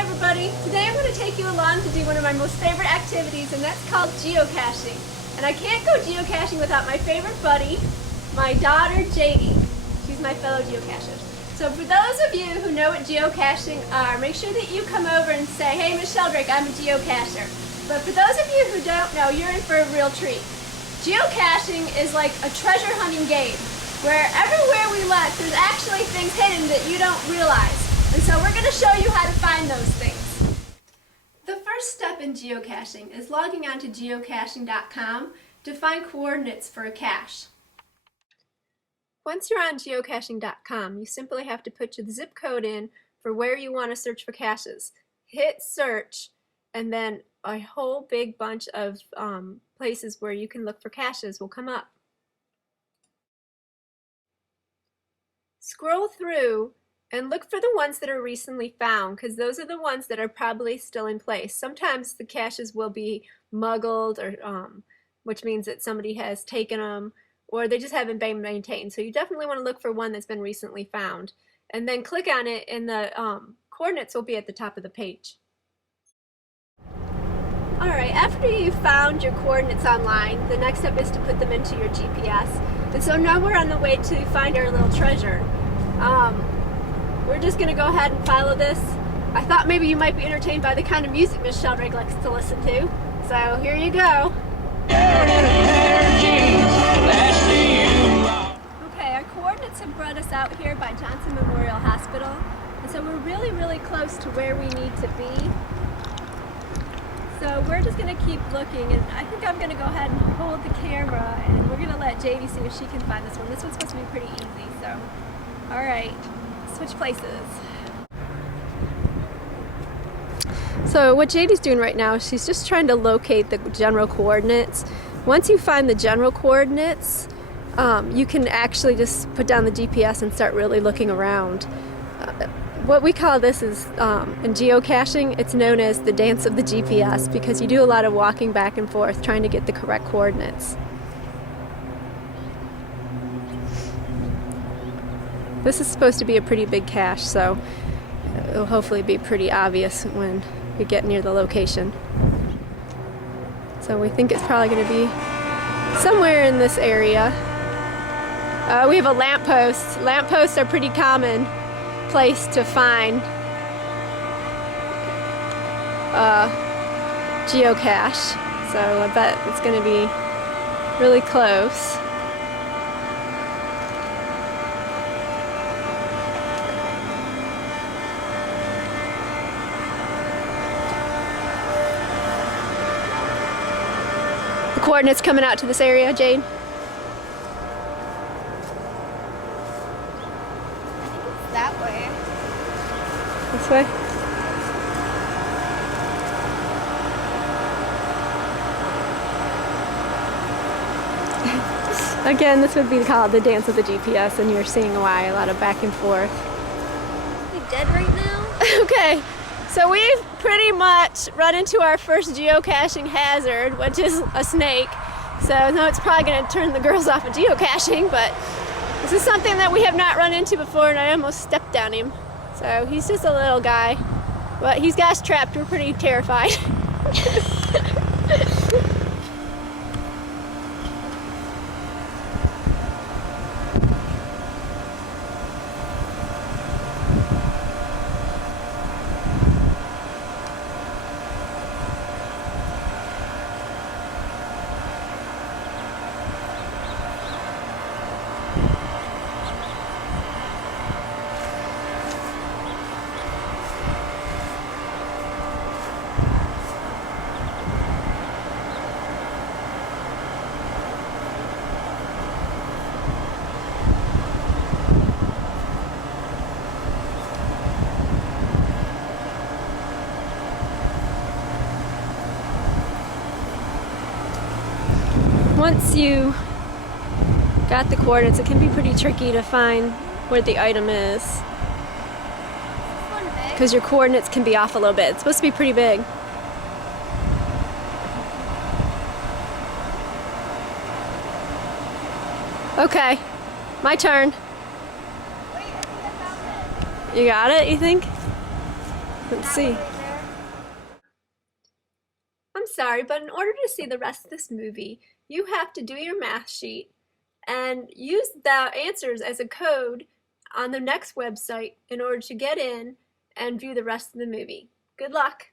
Hi everybody! Today I'm going to take you along to do one of my most favorite activities, and that's called geocaching. And I can't go geocaching without my favorite buddy, my daughter JD. She's my fellow geocacher. So for those of you who know what geocaching are, make sure that you come over and say, hey Miss Sheldrake, I'm a geocacher. But for those of you who don't know, you're in for a real treat. Geocaching is like a treasure hunting game, where everywhere we look, there's actually things hidden that you don't realize. And so we're going to show you how to find those things. The first step in geocaching is logging on to geocaching.com to find coordinates for a cache. Once you're on geocaching.com, you simply have to put your zip code in for where you want to search for caches. Hit search, and then a whole big bunch of places where you can look for caches will come up. Scroll through and look for the ones that are recently found, because those are the ones that are probably still in place. Sometimes the caches will be muggled, or which means that somebody has taken them, or they just haven't been maintained. So you definitely want to look for one that's been recently found. And then click on it, and the coordinates will be at the top of the page. Alright, after you've found your coordinates online, the next step is to put them into your GPS. And so now we're on the way to find our little treasure. We're just going to go ahead and follow this. I thought maybe you might be entertained by the kind of music Miss Sheldrake likes to listen to. So here you go. Okay, our coordinates have brought us out here by Johnson Memorial Hospital. And so we're really close to where we need to be. So we're just going to keep looking, and I think I'm going to go ahead and hold the camera, and we're going to let JD see if she can find this one. This one's supposed to be pretty easy, so alright, switch places. So what JD's doing right now is she's just trying to locate the general coordinates. Once you find the general coordinates, you can actually just put down the GPS and start really looking around. What we call this is, in geocaching, it's known as the dance of the GPS, because you do a lot of walking back and forth trying to get the correct coordinates. This is supposed to be a pretty big cache, so it'll hopefully be pretty obvious when we get near the location. So we think it's probably going to be somewhere in this area. We have a lamppost. Lampposts are pretty common place to find geocache, so I bet it's going to be really close. The coordinates coming out to this area, Jade? That way. This way? Again, this would be called the dance of the GPS, and you're seeing why, a lot of back and forth. Are we dead right now? Okay, so we've pretty much run into our first geocaching hazard, which is a snake. So no, it's probably going to turn the girls off of geocaching, but this is something that we have not run into before, and I almost stepped on him. So he's just a little guy, but he's got us trapped. We're pretty terrified. Once you got the coordinates, it can be pretty tricky to find where the item is, because your coordinates can be off a little bit. It's supposed to be pretty big. Okay, my turn. Wait, I think I found it. You got it, you think? Let's see. I'm sorry, but in order to see the rest of this movie, you have to do your math sheet and use the answers as a code on the next website in order to get in and view the rest of the movie. Good luck!